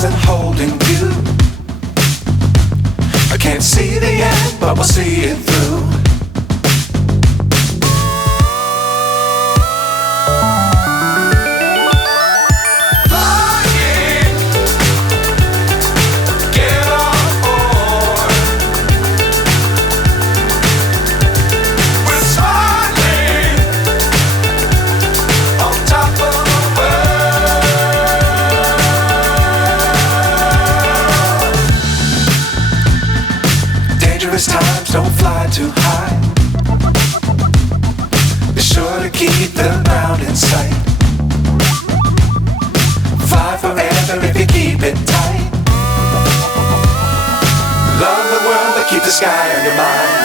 wasn't holding you. I can't see the end, but we'll see it through. Flying, get on board. We're smiling on top of the world. Dangerous times, don't fly too high. Be sure to keep the ground in sight. Fly forever if you keep it tight. Love the world, but keep the sky on your mind.